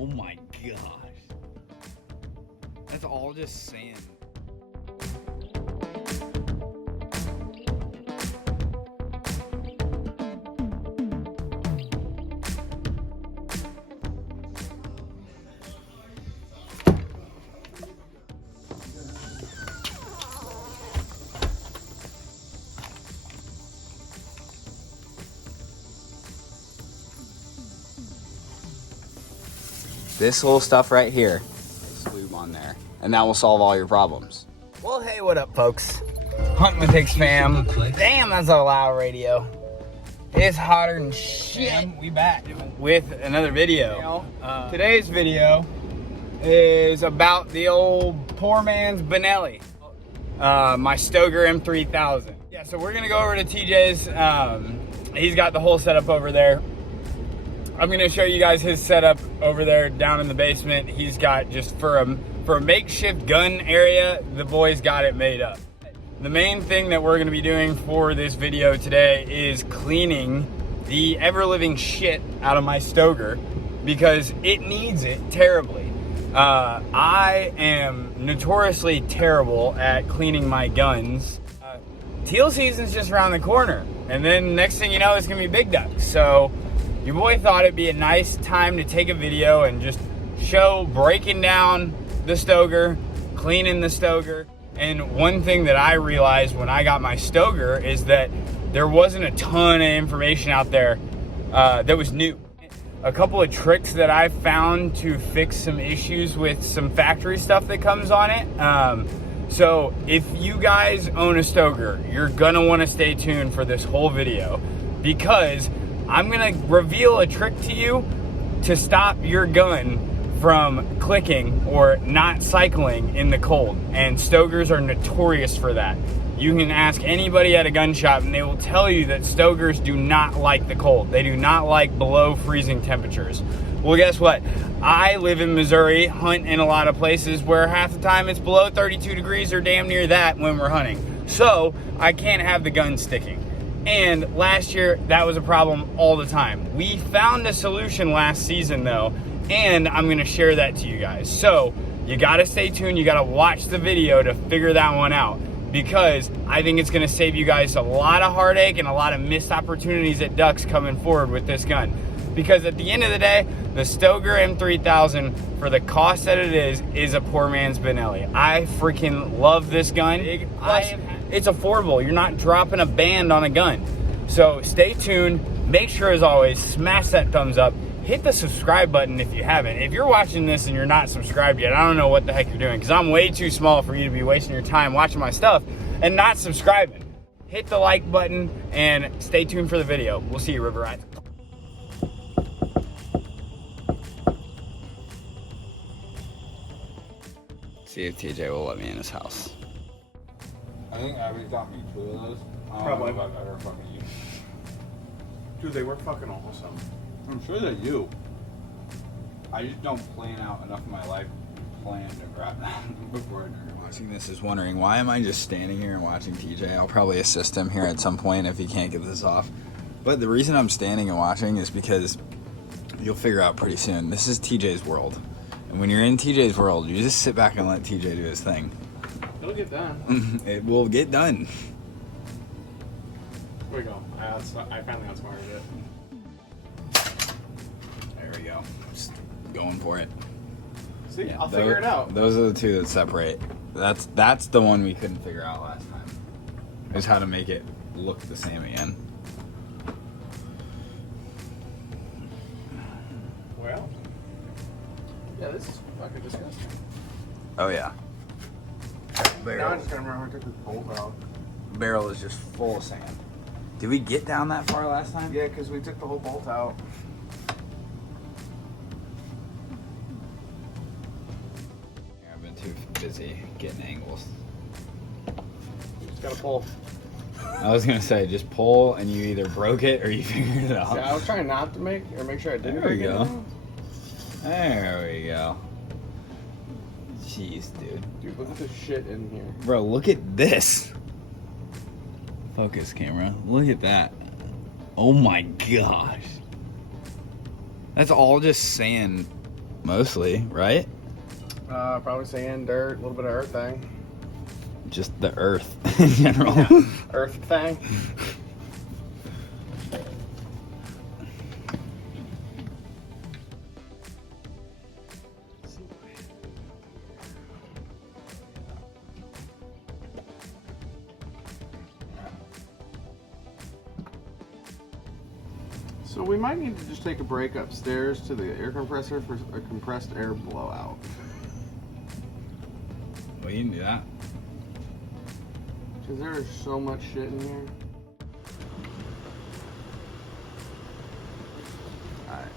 Oh my gosh. That's all just sand. This little stuff right here, there's lube on there, and that will solve all your problems. Well, hey, what up, folks? Hunting with Hicks fam. Damn, that's a loud radio. It's hotter than shit. And we back with another video. Today's video is about the old poor man's BENELLI, my STOEGER M3000. Yeah, so we're gonna go over to TJ's. He's got the whole setup over there. I'm gonna show you guys his setup over there down in the basement. He's got just for a makeshift gun area, the boy's got it made up. The main thing that we're gonna be doing for this video today is cleaning the ever-living shit out of my STOEGER because it needs it terribly. I am notoriously terrible at cleaning my guns. Teal season's just around the corner, and then next thing you know, it's gonna be big ducks. So your boy thought it'd be a nice time to take a video and just show breaking down the STOEGER, cleaning the STOEGER. And one thing that I realized when I got my STOEGER is that there wasn't a ton of information out there that was new. A couple of tricks that I found to fix some issues with some factory stuff that comes on it. So if you guys own a STOEGER, you're gonna wanna stay tuned for this whole video because I'm gonna reveal a trick to you to stop your gun from clicking or not cycling in the cold. And STOEGERs are notorious for that. You can ask anybody at a gun shop and they will tell you that STOEGERs do not like the cold. They do not like below freezing temperatures. Well, guess what? I live in Missouri, hunt in a lot of places where half the time it's below 32 degrees or damn near that when we're hunting. So I can't have the gun sticking. And last year, that was a problem all the time. We found a solution last season though, and I'm gonna share that to you guys. So you gotta stay tuned, you gotta watch the video to figure that one out because I think it's gonna save you guys a lot of heartache and a lot of missed opportunities at ducks coming forward with this gun. Because at the end of the day, the STOEGER M3000, for the cost that it is a poor man's BENELLI. I freaking love this gun. It's affordable. You're not dropping a band on a gun. So stay tuned. Make sure, as always, smash that thumbs up. Hit the subscribe button if you haven't. If you're watching this and you're not subscribed yet, I don't know what the heck you're doing because I'm way too small for you to be wasting your time watching my stuff and not subscribing. Hit the like button and stay tuned for the video. We'll see you, River Rats. See if TJ will let me in his house. I think Abby got me 2 of those. Probably. About better fucking you. Dude, they were fucking awesome. I'm sure that you. I just don't plan out enough of my life plan to grab that before I drink. Watching this is wondering, why am I just standing here and watching TJ? I'll probably assist him here at some point if he can't get this off. But the reason I'm standing and watching is because you'll figure out pretty soon. This is TJ's world. And when you're in TJ's world, you just sit back and let TJ do his thing. It'll get done. It will get done. Here we go. I finally outsmarted it. There we go. Just going for it. See, Yeah, I'll figure it out. Those are the two that separate. That's the one we couldn't figure out last time. Is how to make it look the same again. Well, yeah, this is fucking disgusting. Oh yeah. Now I'm just gonna remember to take this bolt out. Barrel is just full of sand. Did we get down that far last time? Yeah, because we took the whole bolt out. I've been too busy getting angles. You just gotta pull. I was gonna say, just pull and you either broke it or you figured it out. Yeah, I was trying not to make sure I didn't. There we make go. it. There we go. Jeez, dude. Dude, look at this shit in here. Bro, look at this. Focus camera. Look at that. Oh my gosh. That's all just sand Mostly, right? Probably sand, dirt, a little bit of earth thing. Just the earth in general. Yeah. Earth thing. So we might need to just take a break upstairs to the air compressor for a compressed air blowout. Well, you can do that. Because there is so much shit in here. Alright.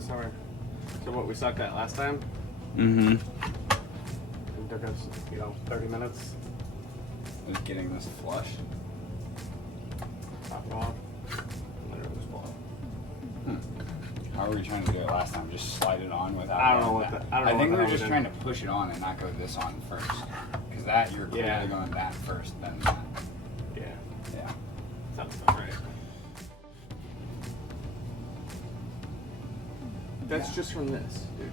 Sorry. So what we sucked at last time? Mm-hmm. It took us, 30 minutes. Just getting this flush. Top it off. Let it just blow. How were we trying to do it last time? Just slide it on without. I don't know what that. I don't know I think what we the were just hell trying to push it on and not go this on first. Because that you're clearly Yeah. going that first, then that. Yeah. Yeah. Sounds about right. That's Yeah. just from this, dude.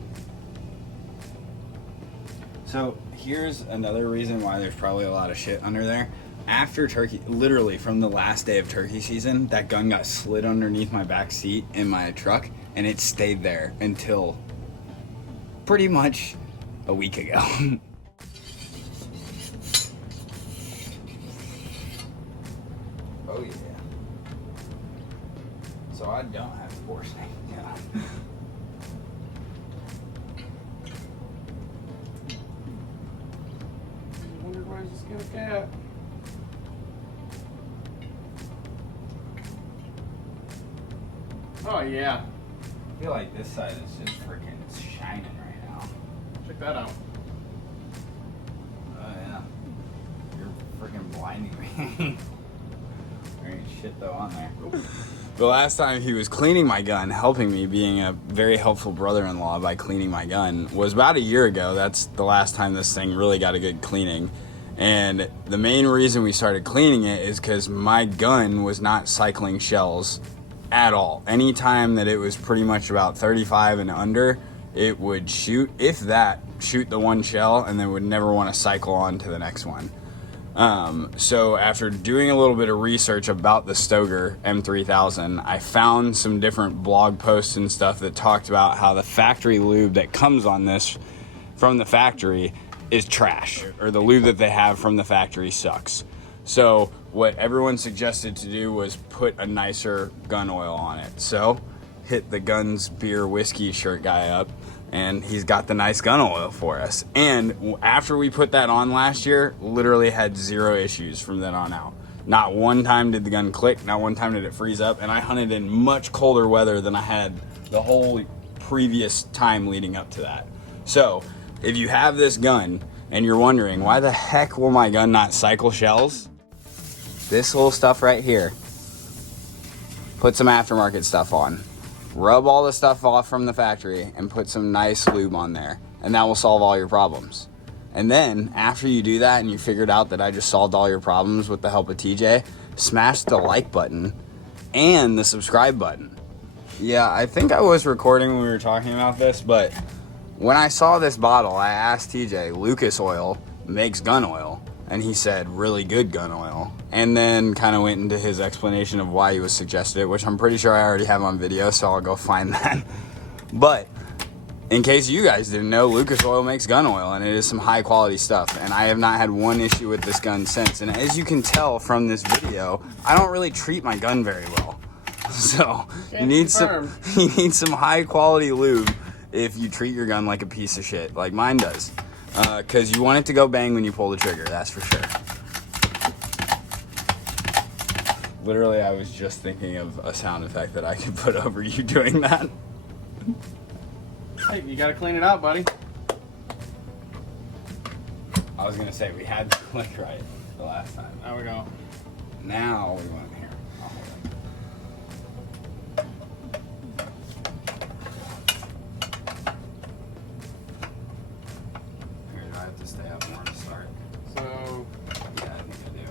So here's another reason why there's probably a lot of shit under there. After turkey, literally from the last day of turkey season, that gun got slid underneath my back seat in my truck, and it stayed there until pretty much a week ago. Oh yeah. So I don't have to force things. Yeah. I wonder why is this gonna cat? Oh yeah. I feel like this side is just freaking shining right now. Check that out. Oh yeah. You're freaking blinding me. There ain't shit though on there. The last time he was cleaning my gun, helping me, being a very helpful brother-in-law by cleaning my gun, was about a year ago. That's the last time this thing really got a good cleaning. And the main reason we started cleaning it is because my gun was not cycling shells at all. Anytime that it was pretty much about 35 and under, it would shoot, if that, shoot the one shell and then would never want to cycle on to the next one. So after doing a little bit of research about the STOEGER M3000, I found some different blog posts and stuff that talked about how the factory lube that comes on this from the factory is trash, or the lube that they have from the factory sucks. So what everyone suggested to do was put a nicer gun oil on it. So hit the Guns Beer Whiskey shirt guy up, and he's got the nice gun oil for us. And after we put that on last year, literally had 0 issues from then on out. Not one time did the gun click, not one time did it freeze up, and I hunted in much colder weather than I had the whole previous time leading up to that. So if you have this gun and you're wondering, why the heck will my gun not cycle shells? This little stuff right here, put some aftermarket stuff on. Rub all the stuff off from the factory and put some nice lube on there, and that will solve all your problems. And then after you do that and you figured out that I just solved all your problems with the help of TJ, smash the like button and the subscribe button. Yeah, I think I was recording when we were talking about this, but when I saw this bottle, I asked TJ, Lucas Oil makes gun oil, and he said really good gun oil, and then kind of went into his explanation of why he was suggested it, which I'm pretty sure I already have on video, so I'll go find that. But in case you guys didn't know, Lucas Oil makes gun oil, and it is some high quality stuff, and I have not had one issue with this gun since. And as you can tell from this video, I don't really treat my gun very well. So you need some high quality lube if you treat your gun like a piece of shit, like mine does. Because you want it to go bang when you pull the trigger, that's for sure. literally, I was just thinking of a sound effect that I could put over you doing that. Hey, you gotta clean it out, buddy. I was gonna say we had the click right the last time. There we go. Now we want here. I'll hold it. Here, do I have to stay up more to start? So, Yeah, I think I do.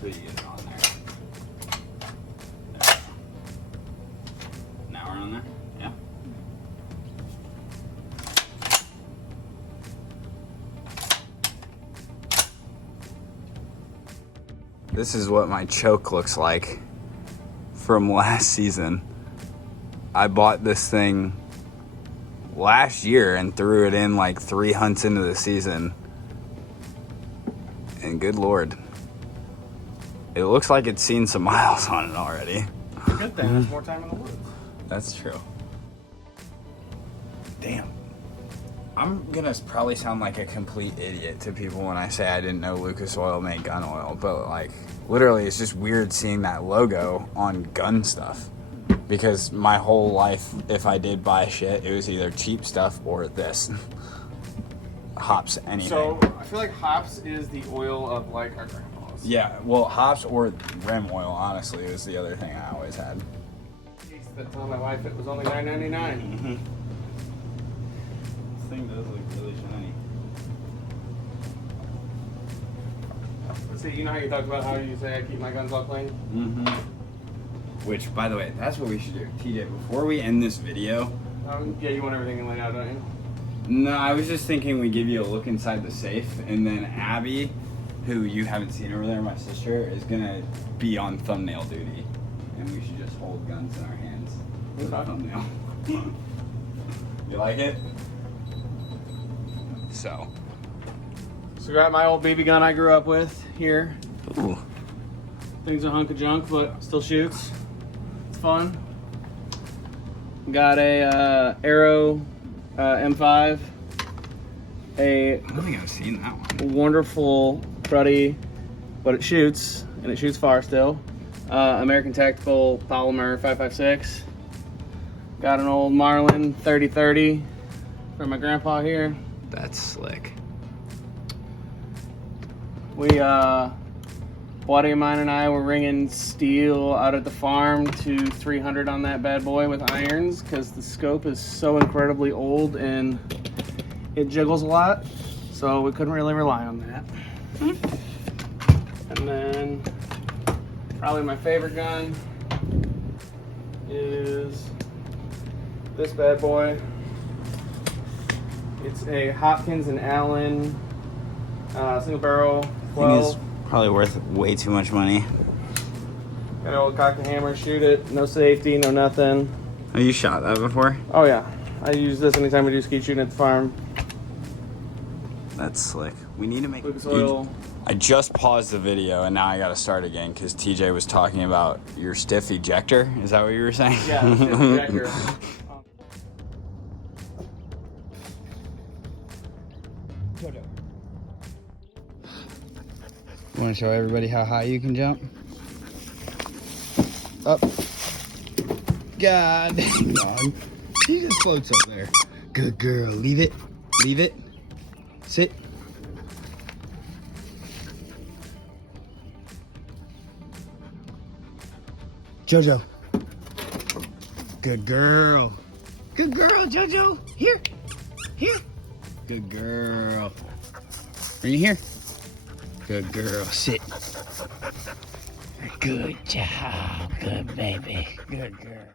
So you get it on there. There we go. Now we're on there? Yeah. This is what my choke looks like from last season. I bought this thing last year and threw it in like 3 hunts into the season. And good Lord, it looks like it's seen some miles on it already. good thing. There's more time in the woods. That's true. Damn. I'm gonna probably sound like a complete idiot to people when I say I didn't know Lucas Oil made gun oil, but like literally it's just weird seeing that logo on gun stuff, because my whole life, if I did buy shit, it was either cheap stuff or this. Hops, anything. So, I feel like hops is the oil of like our grandpas. Yeah, well, hops or rim oil, honestly, was the other thing I always had. I used to tell my wife it was only $9.99. Mm-hmm. This thing does look really shiny. See, you know how you talked about how you say I keep my guns all clean? Mm-hmm. Which, by the way, that's what we should do. TJ, before we end this video... Yeah, you want everything laid out, don't you? No, I was just thinking we give you a look inside the safe, and then Abby, who you haven't seen over there, my sister, is going to be on thumbnail duty. And we should just hold guns in our hands for the thumbnail. You like it? So got my old BB gun I grew up with here. ooh. Thing's a hunk of junk, but still shoots. It's fun. Got a Arrow M5. I don't think I've seen that one. Wonderful, cruddy, but it shoots, and it shoots far still. American Tactical Polymer 5.56. Got an old Marlin 30-30 from my grandpa here. That's slick. We, buddy of mine and I were ringing steel out at the farm to 300 on that bad boy with irons, because the scope is so incredibly old and it jiggles a lot, so we couldn't really rely on that. And then probably my favorite gun is this bad boy. It's a Hopkins and Allen single barrel 12. Probably worth way too much money. Got an old cock and hammer, shoot it, no safety, no nothing. Have you shot that before? Oh yeah, I use this anytime we do skeet shooting at the farm. That's slick. We need to make... Lucas Oil. I just paused the video and now I gotta start again because TJ was talking about your stiff ejector. Is that what you were saying? Yeah, stiff ejector. You want to show everybody how high you can jump? Up. God dang dog. He just floats up there. Good girl. Leave it. Leave it. Sit. Jojo. Good girl. Good girl, Jojo. Here. Here. Good girl. Bring it here. Good girl. Sit. Good job. Good baby. Good girl.